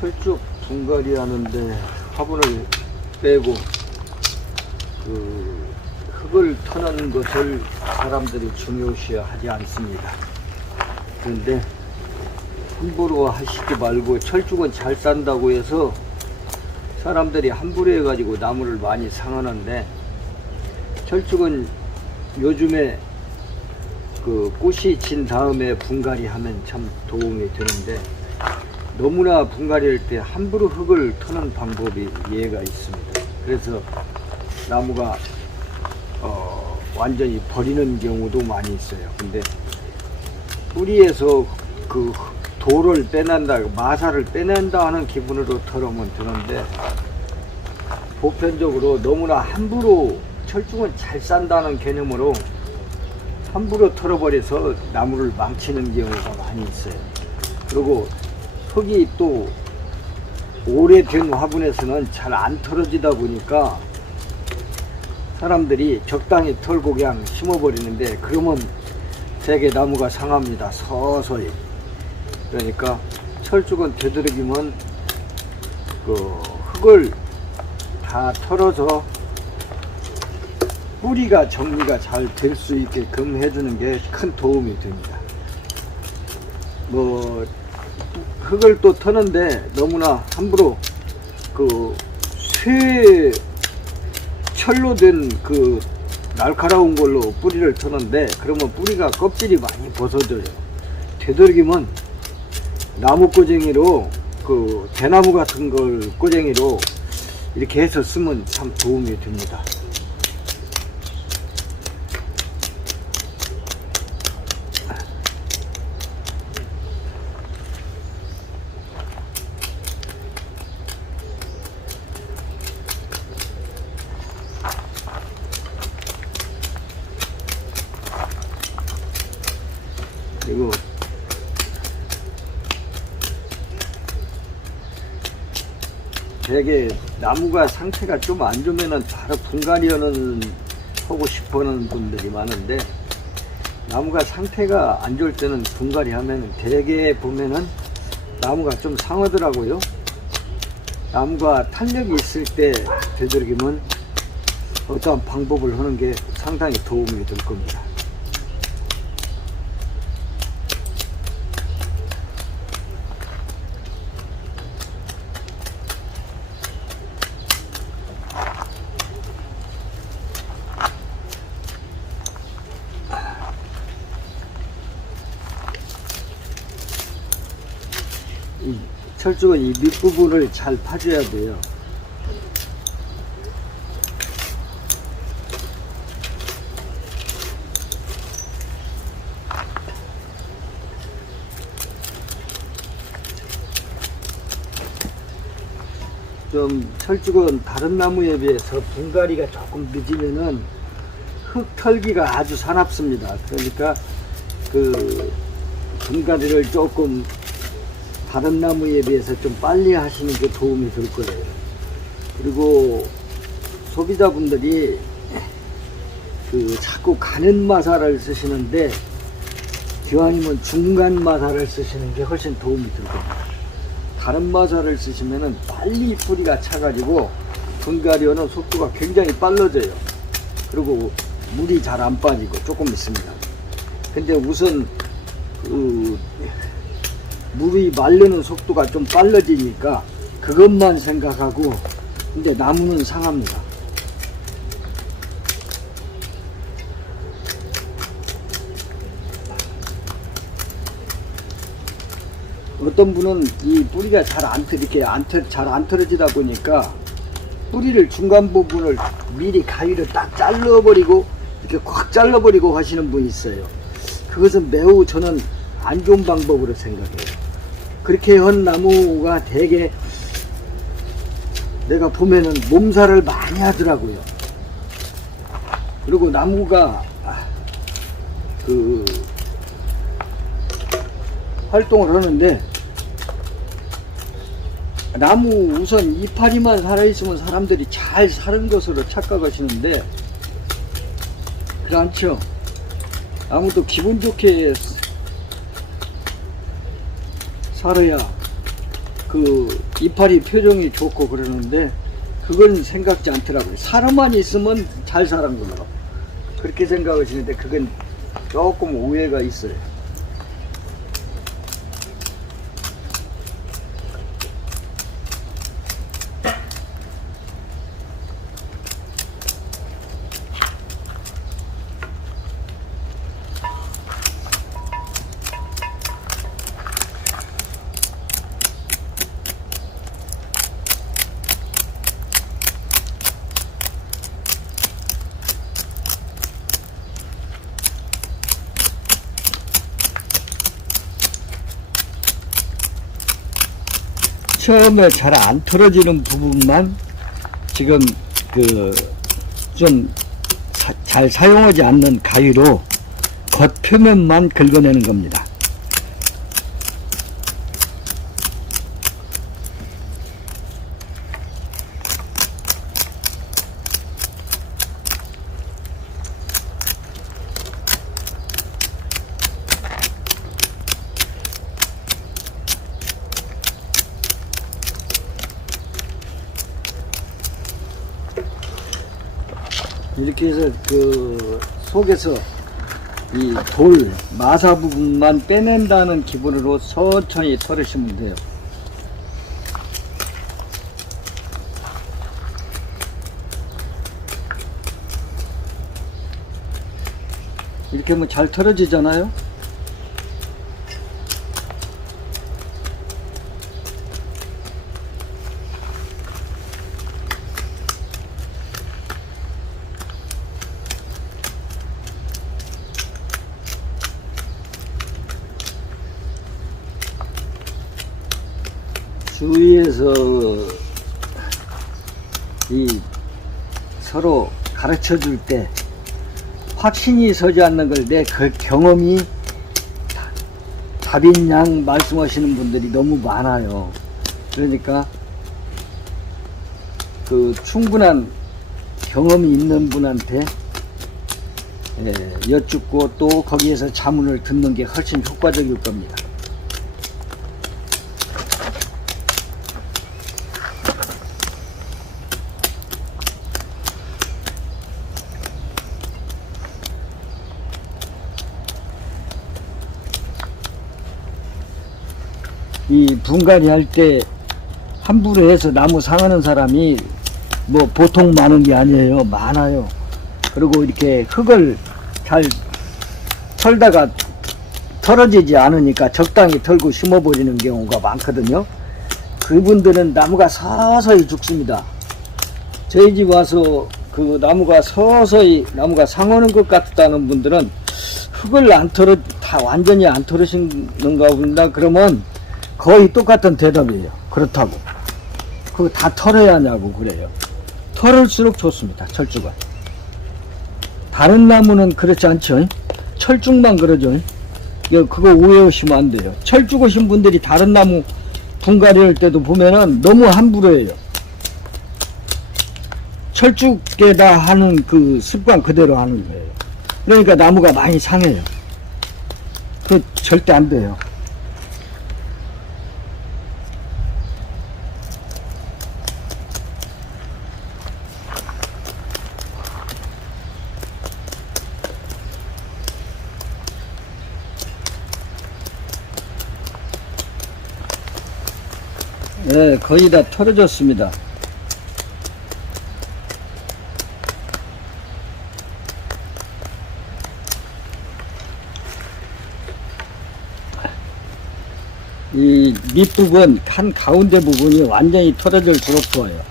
철쭉 분갈이 하는데 화분을 빼고 그 흙을 터는 것을 사람들이 중요시하지 않습니다. 그런데 함부로 하시지 말고, 철쭉은 잘 산다고 해서 사람들이 함부로 해가지고 나무를 많이 상하는데, 철쭉은 요즘에 그 꽃이 진 다음에 분갈이 하면 참 도움이 되는데, 너무나 분갈이할 때 함부로 흙을 터는 방법이 예가 있습니다. 그래서 나무가 완전히 버리는 경우도 많이 있어요. 근데 뿌리에서 그 돌을 빼낸다, 마사를 빼낸다 하는 기분으로 털으면 되는데, 보편적으로 너무나 함부로, 철쭉은 잘 산다는 개념으로 함부로 털어버려서 나무를 망치는 경우가 많이 있어요. 그리고 흙이 또 오래된 화분에서는 잘 안 털어지다 보니까 사람들이 적당히 털고 그냥 심어버리는데, 그러면 되게 나무가 상합니다. 서서히. 그러니까 철쭉은 되도록이면 그 흙을 다 털어서 뿌리가 정리가 잘 될 수 있게끔 해주는 게 큰 도움이 됩니다. 뭐 흙을 또 터는데 너무나 함부로 그 철로 된 그 날카로운 걸로 뿌리를 터는데, 그러면 뿌리가 껍질이 많이 벗어져요. 되도록이면 나무 꼬쟁이로, 그 대나무 같은 걸 꼬쟁이로 이렇게 해서 쓰면 참 도움이 됩니다. 그리고 되게 나무가 상태가 좀 안 좋으면은 바로 분갈이는 하고 싶어하는 분들이 많은데, 나무가 상태가 안 좋을 때는 분갈이 하면 되게 보면은 나무가 좀 상하더라고요. 나무가 탄력이 있을 때 되도록이면 어떠한 방법을 하는 게 상당히 도움이 될 겁니다. 이 철쭉은 이 밑부분을 잘 파줘야 돼요. 좀 철쭉은 다른 나무에 비해서 분갈이가 조금 늦으면은 흙 털기가 아주 사납습니다. 그러니까 그 분갈이를 조금 다른 나무에 비해서 좀 빨리 하시는 게 도움이 될 거예요. 그리고 소비자분들이 그 자꾸 가는 마사를 쓰시는데, 기왕이면 중간 마사를 쓰시는 게 훨씬 도움이 될 겁니다. 다른 마사를 쓰시면은 빨리 뿌리가 차가지고 분갈이하는 속도가 굉장히 빨라져요. 그리고 물이 잘 안 빠지고 조금 있습니다. 근데 우선 그 물이 마르는 속도가 좀 빨라지니까 그것만 생각하고, 근데 나무는 상합니다. 어떤 분은 이 뿌리가 잘 안 털어지다 보니까 뿌리를 중간 부분을 미리 가위로 딱 잘라버리고 이렇게 꽉 잘라버리고 하시는 분이 있어요. 그것은 매우 저는 안 좋은 방법으로 생각해요. 그렇게 한 나무가 되게 내가 보면은 몸살을 많이 하더라고요. 그리고 나무가 그 활동을 하는데, 나무 우선 이파리만 살아있으면 사람들이 잘 사는 것으로 착각하시는데 그렇죠. 나무도 기분 좋게 살아야 그 이파리 표정이 좋고 그러는데 그건 생각지 않더라고요. 사람만 있으면 잘 사는 걸로 그렇게 생각하시는데 그건 조금 오해가 있어요. 처음에 잘 안 털어지는 부분만 지금 좀 잘 사용하지 않는 가위로 겉표면만 긁어내는 겁니다. 이렇게 해서 그 속에서 이 돌 마사 부분만 빼낸다는 기분으로 천천히 털으시면 돼요. 이렇게 하면 잘 털어지잖아요. 주위에서 이 서로 가르쳐 줄 때 확신이 서지 않는 걸 내 그 경험이 답인 양 말씀하시는 분들이 너무 많아요. 그러니까 그 충분한 경험이 있는 분한테 여쭙고 또 거기에서 자문을 듣는 게 훨씬 효과적일 겁니다. 이 분갈이 할 때 함부로 해서 나무 상하는 사람이 뭐 보통 많은 게 아니에요. 많아요. 그리고 이렇게 흙을 잘 털다가 털어지지 않으니까 적당히 털고 심어버리는 경우가 많거든요. 그분들은 나무가 서서히 죽습니다. 저희 집 와서 그 나무가 서서히 나무가 상하는 것 같다는 분들은 흙을 다 완전히 안 털으시는가 본다 그러면 거의 똑같은 대답이에요. 그렇다고. 그거 다 털어야 하냐고 그래요. 털을수록 좋습니다. 철쭉은. 다른 나무는 그렇지 않죠. 철쭉만 그러죠. 그거 오해하시면 안 돼요. 철쭉 오신 분들이 다른 나무 분갈이 할 때도 보면은 너무 함부로 해요. 철쭉에다 하는 그 습관 그대로 하는 거예요. 그러니까 나무가 많이 상해요. 그 절대 안 돼요. 네, 거의 다 털어졌습니다. 이 밑부분, 한 가운데 부분이 완전히 털어질수록 좋아요.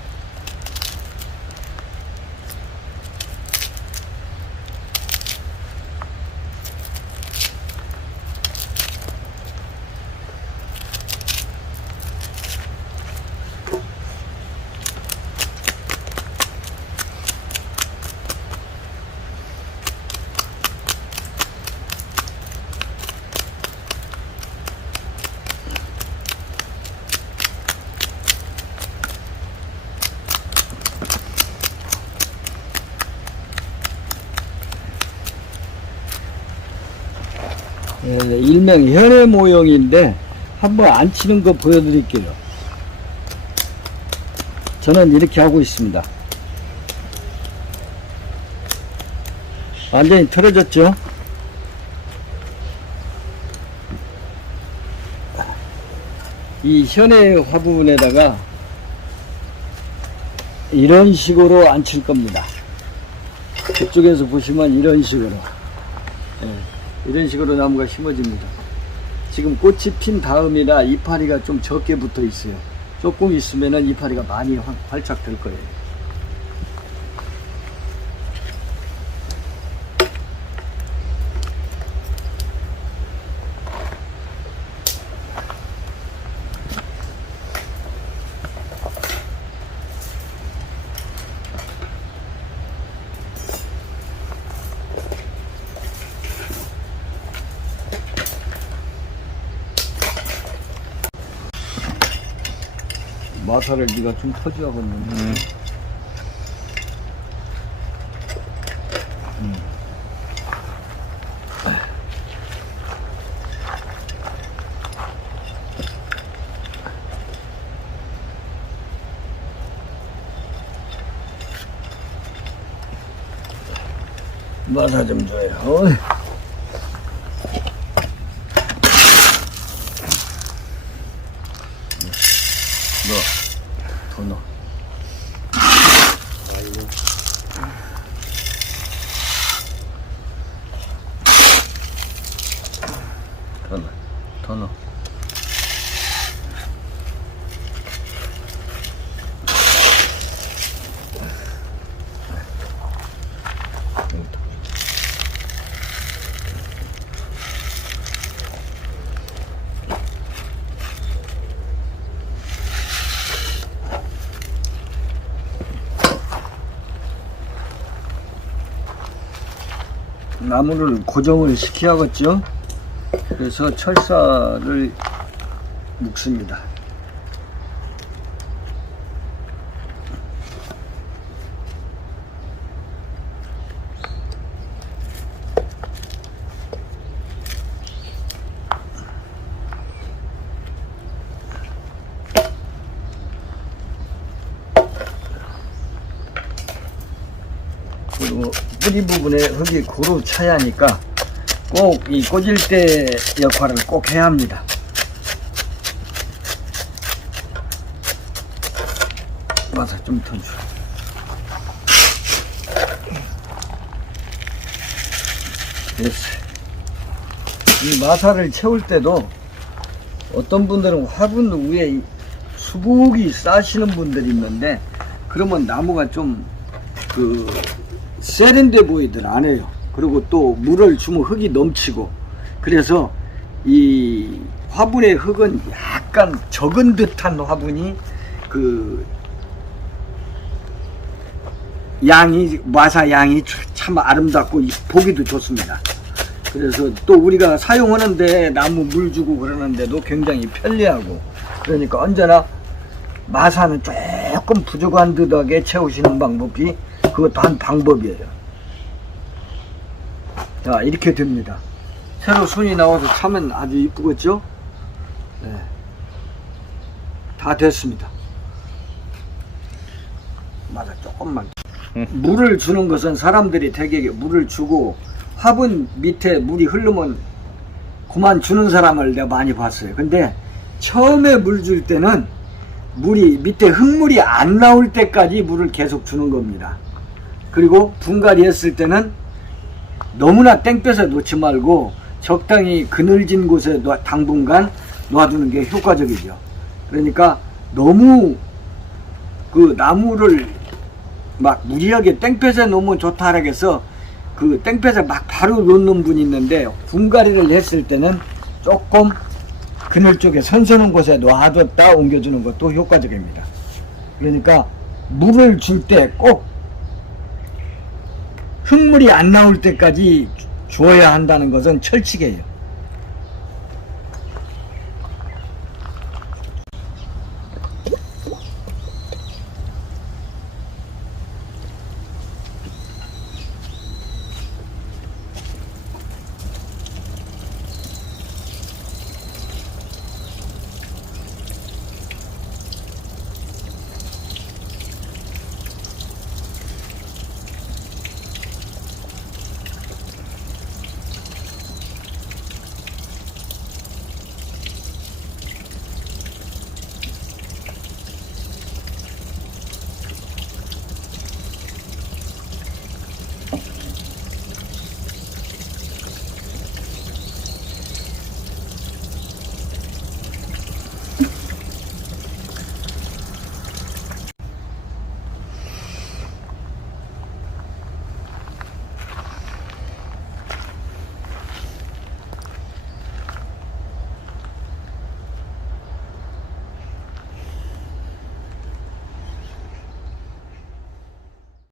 일명 현의 모형인데 한번 안 치는 거 보여드릴게요. 저는 이렇게 하고 있습니다. 완전히 틀어졌죠? 이 현의 화분에다가 이런 식으로 앉힐 겁니다. 그쪽에서 보시면 이런 식으로, 이런 식으로 나무가 심어집니다. 지금 꽃이 핀 다음이라 이파리가 좀 적게 붙어 있어요. 조금 있으면은 이파리가 많이 활짝 될 거예요. 마사를 네가 좀 터지하겠는데. 마사 좀 줘요. 더 넣어. 더 넣어. 나무를 고정을 시켜야겠죠. 그래서 철사를 묶습니다. 그리고 뿌리 부분에 흙이 고루 차야 하니까 꼭 이 꽂을 때 역할을 꼭 해야 합니다. 마사 좀 더 줘. 됐어. 이 마사를 채울 때도 어떤 분들은 화분 위에 수북이 싸시는 분들이 있는데, 그러면 나무가 좀 세련돼 보이들 안 해요. 그리고 또 물을 주면 흙이 넘치고, 그래서 이 화분의 흙은 약간 적은 듯한 화분이 마사 양이 참 아름답고 보기도 좋습니다. 그래서 또 우리가 사용하는데 나무 물 주고 그러는데도 굉장히 편리하고, 그러니까 언제나 마사는 조금 부족한 듯하게 채우시는 방법이 그것도 한 방법이에요. 자, 이렇게 됩니다. 새로 순이 나와서 차면 아주 이쁘겠죠? 네. 다 됐습니다. 맞아, 조금만. 물을 주는 것은 사람들이 되게 물을 주고 화분 밑에 물이 흐르면 그만 주는 사람을 내가 많이 봤어요. 근데 처음에 물 줄 때는 물이 밑에 흙물이 안 나올 때까지 물을 계속 주는 겁니다. 그리고 분갈이 했을 때는 너무나 땡볕에 놓지 말고 적당히 그늘진 곳에 당분간 놔두는 게 효과적이죠. 그러니까 너무 나무를 막 무리하게 땡볕에 놓으면 좋다 하겠어. 땡볕에 막 바로 놓는 분이 있는데, 분갈이를 했을 때는 조금 그늘 쪽에 선선한 곳에 놔뒀다 옮겨주는 것도 효과적입니다. 그러니까 물을 줄 때 꼭 흙물이 안 나올 때까지 줘야 한다는 것은 철칙이에요.